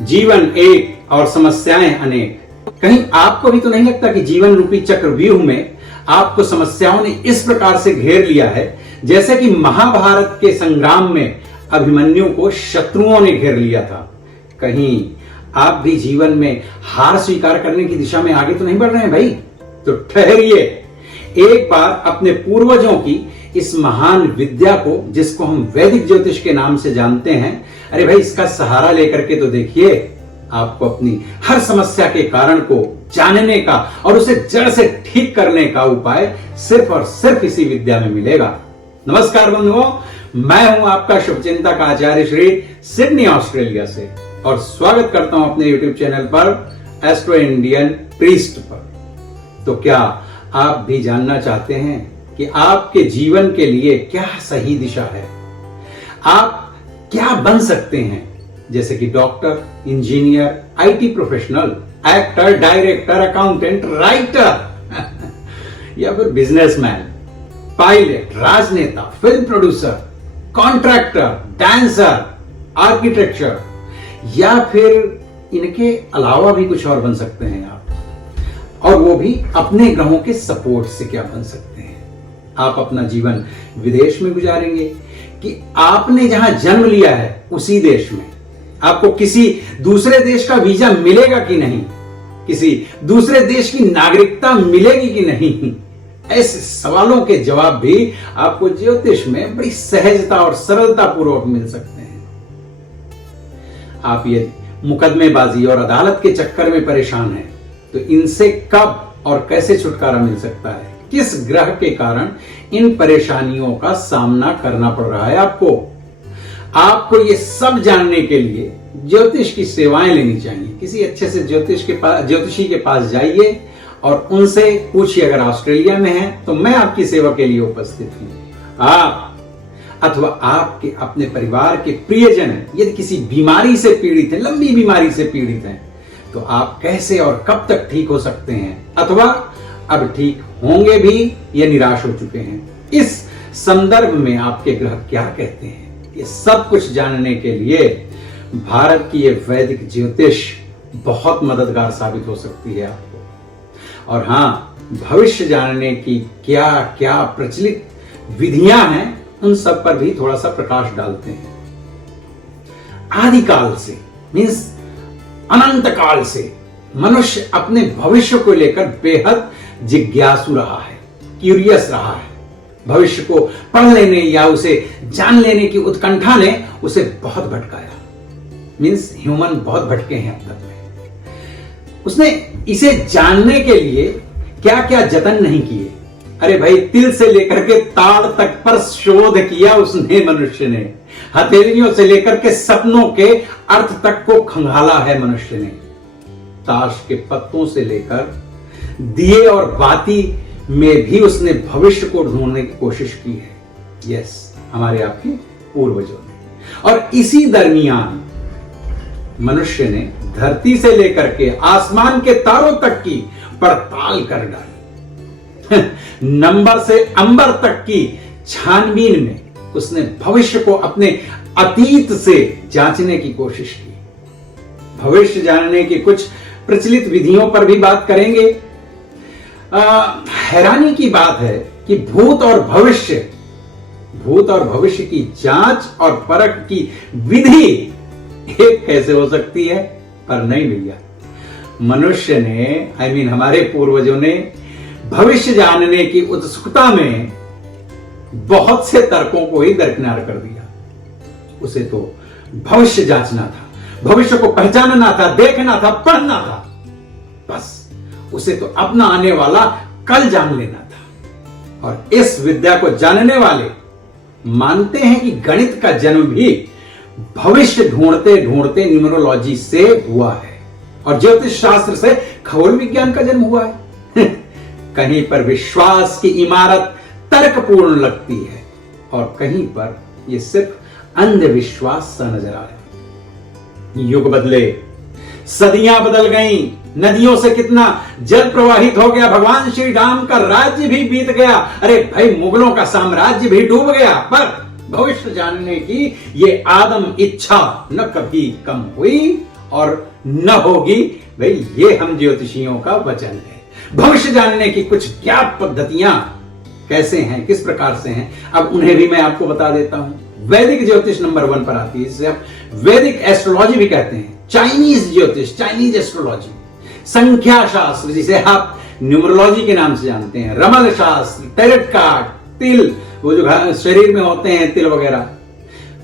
जीवन एक और समस्याएं अनेक। कहीं आपको भी तो नहीं लगता कि जीवन रूपी चक्रव्यूह में आपको समस्याओं ने इस प्रकार से घेर लिया है जैसे कि महाभारत के संग्राम में अभिमन्यु को शत्रुओं ने घेर लिया था। कहीं आप भी जीवन में हार स्वीकार करने की दिशा में आगे तो नहीं बढ़ रहे हैं भाई? तो ठहरिए, एक बार अपने पूर्वजों की इस महान विद्या को, जिसको हम वैदिक ज्योतिष के नाम से जानते हैं, अरे भाई इसका सहारा लेकर के तो देखिए, आपको अपनी हर समस्या के कारण को जानने का और उसे जड़ से ठीक करने का उपाय सिर्फ और सिर्फ इसी विद्या में मिलेगा। नमस्कार बंधुओं, मैं हूं आपका शुभचिंतक आचार्य श्री, सिडनी ऑस्ट्रेलिया से, और स्वागत करता हूं अपने यूट्यूब चैनल पर एस्ट्रो इंडियन प्रीस्ट पर। तो क्या आप भी जानना चाहते हैं कि आपके जीवन के लिए क्या सही दिशा है? आप क्या बन सकते हैं, जैसे कि doctor, engineer, IT professional, actor, director, accountant, writer या फिर बिजनेसमैन, पायलट, राजनेता, film producer, contractor, dancer, architecture, या फिर इनके अलावा भी कुछ और बन सकते हैं आप, और वो भी अपने ग्रहों के सपोर्ट से। क्या बन सकते हैं आप? अपना जीवन विदेश में गुजारेंगे कि आपने जहां जन्म लिया है उसी देश में? आपको किसी दूसरे देश का वीजा मिलेगा कि नहीं? किसी दूसरे देश की नागरिकता मिलेगी कि नहीं? ऐसे सवालों के जवाब भी आपको ज्योतिष में बड़ी सहजता और सरलता पूर्वक मिल सकते हैं। आप ये मुकदमेबाजी और अदालत के चक्कर में परेशान हैं, तो इनसे कब और कैसे छुटकारा मिल सकता है? किस ग्रह के कारण इन परेशानियों का सामना करना पड़ रहा है आपको ये सब जानने के लिए ज्योतिष की सेवाएं लेनी चाहिए। किसी अच्छे से ज्योतिषी के पास जाइए और उनसे पूछिए। अगर ऑस्ट्रेलिया में है तो मैं आपकी सेवा के लिए उपस्थित हूं। आप अथवा आपके अपने परिवार के प्रियजन यदि किसी बीमारी से पीड़ित हैं, लंबी बीमारी से पीड़ित हैं, तो आप कैसे और कब तक ठीक हो सकते हैं, अथवा अब ठीक होंगे भी या निराश हो चुके हैं, इस संदर्भ में आपके ग्रह क्या कहते हैं, ये सब कुछ जानने के लिए भारत की ये वैदिक ज्योतिष बहुत मददगार साबित हो सकती है आपको। और हाँ, भविष्य जानने की क्या क्या प्रचलित विधियां हैं, उन सब पर भी थोड़ा सा प्रकाश डालते हैं। आदिकाल से, मीन्स अनंत काल से, मनुष्य अपने भविष्य को लेकर बेहद जिज्ञासु रहा है, क्यूरियस रहा है। भविष्य को पढ़ लेने या उसे जान लेने की उत्कंठा ने उसे बहुत भटकाया। मीन्स ह्यूमन बहुत भटके हैं अब तक में। उसने इसे जानने के लिए क्या क्या जतन नहीं किए। अरे भाई, तिल से लेकर के ताड़ तक पर शोध किया उसने, मनुष्य ने। हथेलियों से लेकर के सपनों के अर्थ तक को खंगाला है मनुष्य ने। ताश के पत्तों से लेकर दिए और बाती में भी उसने भविष्य को ढूंढने की कोशिश की है। यस, हमारे आपके पूर्वजों ने। और इसी दरमियान मनुष्य ने धरती से लेकर के आसमान के तारों तक की पड़ताल कर डाली। नंबर से अंबर तक की छानबीन में उसने भविष्य को अपने अतीत से जांचने की कोशिश की। भविष्य जानने की कुछ प्रचलित विधियों पर भी बात करेंगे। हैरानी की बात है कि भूत और भविष्य की जांच और परख की विधि एक कैसे हो सकती है? पर नहीं भैया, मनुष्य ने, हमारे पूर्वजों ने भविष्य जानने की उत्सुकता में बहुत से तर्कों को ही दरकिनार कर दिया। उसे तो भविष्य जांचना था, भविष्य को पहचानना था, देखना था, पढ़ना था, बस उसे तो अपना आने वाला कल जान लेना था। और इस विद्या को जानने वाले मानते हैं कि गणित का जन्म भी भविष्य ढूंढते ढूंढते न्यूमरोलॉजी से हुआ है, और ज्योतिष शास्त्र से खगोल विज्ञान का जन्म हुआ है। कहीं पर विश्वास की इमारत तर्कपूर्ण लगती है, और कहीं पर यह सिर्फ अंधविश्वास सा नजर आ रहा है। युग बदले, सदियां बदल गईं, नदियों से कितना जल प्रवाहित हो गया, भगवान श्री राम का राज्य भी बीत गया, अरे भाई मुगलों का साम्राज्य भी डूब गया, पर भविष्य जानने की ये आदम इच्छा न कभी कम हुई और न होगी। भाई ये हम ज्योतिषियों का वचन है। भविष्य जानने की कुछ ज्ञात पद्धतियां कैसे हैं, किस प्रकार से हैं, अब उन्हें भी मैं आपको बता देता हूं। वैदिक ज्योतिष नंबर 1 पर आती है, जिसे आप वैदिक एस्ट्रोलॉजी भी कहते हैं। चाइनीज ज्योतिष, चाइनीज एस्ट्रोलॉजी, संख्या शास्त्र जिसे आप न्यूमरोलॉजी के नाम से जानते हैं, रमल शास्त्र, टैरेट कार्ड, तिल, वो जो शरीर में होते हैं तिल वगैरह,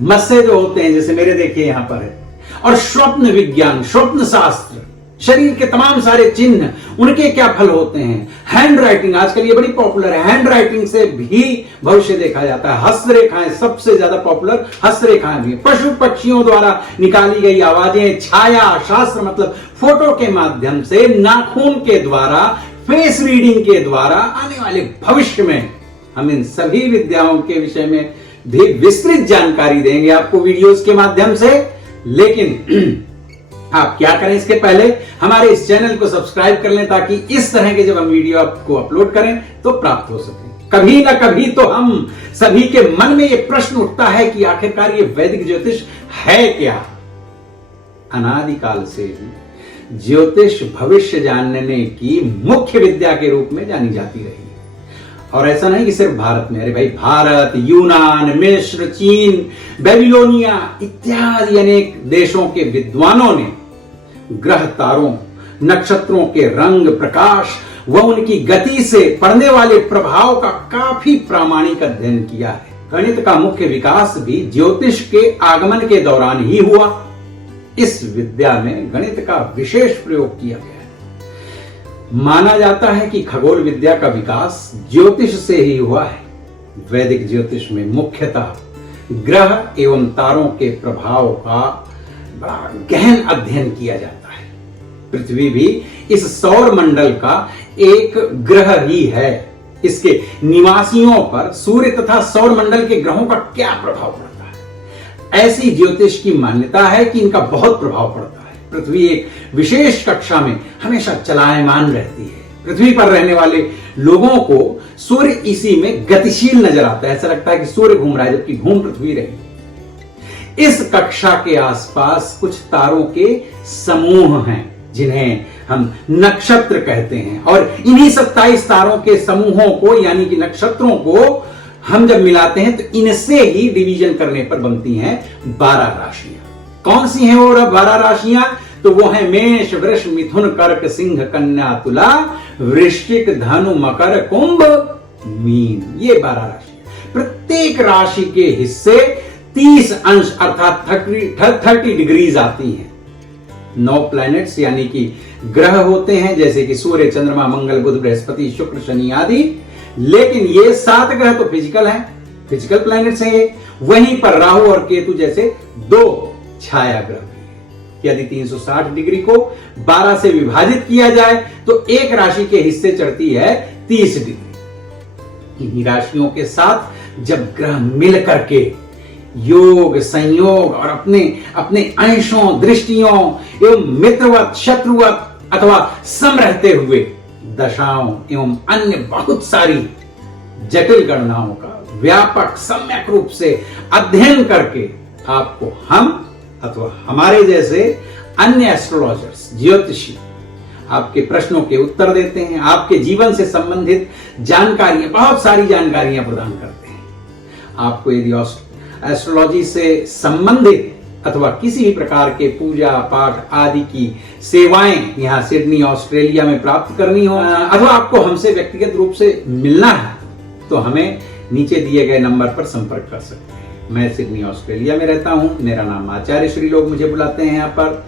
मस्से जो होते हैं जैसे मेरे देखिए यहां पर है, और स्वप्न विज्ञान, स्वप्न शास्त्र, शरीर के तमाम सारे चिन्ह, उनके क्या फल होते हैं, हैंड राइटिंग, आजकल ये बड़ी पॉपुलर है, हैंड राइटिंग से भी भविष्य देखा जाता है। हस्तरेखाएं सबसे ज्यादा पॉपुलर, हस्तरेखाएं भी, पशु पक्षियों द्वारा निकाली गई आवाजें, छाया शास्त्र मतलब फोटो के माध्यम से, नाखून के द्वारा, फेस रीडिंग के द्वारा, आने वाले भविष्य में हम इन सभी विद्याओं के विषय में भी विस्तृत जानकारी देंगे आपको वीडियोस के माध्यम से। लेकिन आप क्या करें, इसके पहले हमारे इस चैनल को सब्सक्राइब कर लें ताकि इस तरह के जब हम वीडियो आपको अपलोड करें तो प्राप्त हो सके। कभी ना कभी तो हम सभी के मन में यह प्रश्न उठता है कि आखिरकार ये वैदिक ज्योतिष है क्या। अनादिकाल से ही ज्योतिष भविष्य जानने की मुख्य विद्या के रूप में जानी जाती रही है। और ऐसा नहीं कि सिर्फ भारत में, अरे भाई भारत, यूनान, मिस्र, चीन, बेबीलोनिया इत्यादि अनेक देशों के विद्वानों ने ग्रह तारों, नक्षत्रों के रंग, प्रकाश व उनकी गति से पड़ने वाले प्रभाव का काफी प्रामाणिक अध्ययन किया है। गणित का मुख्य विकास भी ज्योतिष के आगमन के दौरान ही हुआ। इस विद्या में गणित का विशेष प्रयोग किया गया है। माना जाता है कि खगोल विद्या का विकास ज्योतिष से ही हुआ है। वैदिक ज्योतिष में मुख्यतः ग्रह एवं तारों के प्रभाव का बड़ा गहन अध्ययन किया जाता है। पृथ्वी भी इस सौर मंडल का एक ग्रह ही है। इसके निवासियों पर सूर्य तथा सौर मंडल के ग्रहों का क्या प्रभाव पड़ता है, ऐसी ज्योतिष की मान्यता है कि इनका बहुत प्रभाव पड़ता है। पृथ्वी एक विशेष कक्षा में हमेशा चलायमान रहती है। पृथ्वी पर रहने वाले लोगों को सूर्य इसी में गतिशील नजर आता है। ऐसा लगता है कि सूर्य घूम रहा है जबकि घूम पृथ्वी रही। इस कक्षा के आसपास कुछ तारों के समूह हैं जिन्हें हम नक्षत्र कहते हैं, और इन्हीं 27 तारों के समूहों को यानी कि नक्षत्रों को हम जब मिलाते हैं तो इनसे ही डिवीजन करने पर बनती हैं 12 राशियां। कौन सी हैं वो 12 राशियां? तो वो है मेष, वृष, मिथुन, कर्क, सिंह, कन्या, तुला, वृश्चिक, धनु, मकर, कुंभ, मीन। ये 12 राशियां। प्रत्येक राशि के हिस्से 30 अंश अर्थात 30 डिग्रीज आती हैं। 9 प्लैनेट्स यानी कि ग्रह होते हैं जैसे कि सूर्य, चंद्रमा, मंगल, बुध, बृहस्पति, शुक्र, शनि आदि। लेकिन ये 7 ग्रह तो फिजिकल हैं, फिजिकल प्लैनेट्स हैं ये। वहीं पर राहु और केतु जैसे 2 छाया ग्रह भी हैं। यदि 360 डिग्री को 12 से विभाजित किया जाए तो एक राशि के हिस्से चढ़ती है 30 डिग्री। इन्हीं राशियों के साथ जब ग्रह मिल करके योग, संयोग और अपने अपने अंशों, दृष्टियों एवं मित्रवत, शत्रुवत अथवा सम रहते हुए दशाओं एवं अन्य बहुत सारी जटिल गणनाओं का व्यापक सम्यक रूप से अध्ययन करके आपको हम अथवा हमारे जैसे अन्य एस्ट्रोलॉजर्स, ज्योतिषी आपके प्रश्नों के उत्तर देते हैं, आपके जीवन से संबंधित जानकारियां, बहुत सारी जानकारियां प्रदान करते हैं। आपको यदि एस्ट्रोलॉजी से संबंधित अथवा किसी भी प्रकार के पूजा पाठ आदि की सेवाएं यहाँ सिडनी, ऑस्ट्रेलिया में प्राप्त करनी हो, अथवा आपको हमसे व्यक्तिगत रूप से मिलना है तो हमें नीचे दिए गए नंबर पर संपर्क कर सकते हैं। मैं सिडनी, ऑस्ट्रेलिया में रहता हूं। मेरा नाम आचार्य श्री लोग मुझे बुलाते हैं यहाँ पर।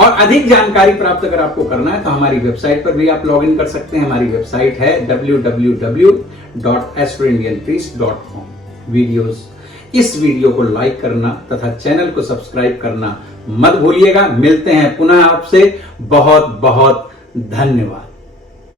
और अधिक जानकारी प्राप्त अगर आपको करना है तो हमारी वेबसाइट पर भी आप लॉग इन कर सकते हैं। हमारी वेबसाइट है www.astroindianpriest.com। वीडियोस, इस वीडियो को लाइक करना तथा चैनल को सब्सक्राइब करना मत भूलिएगा। मिलते हैं पुनः आपसे। बहुत बहुत धन्यवाद।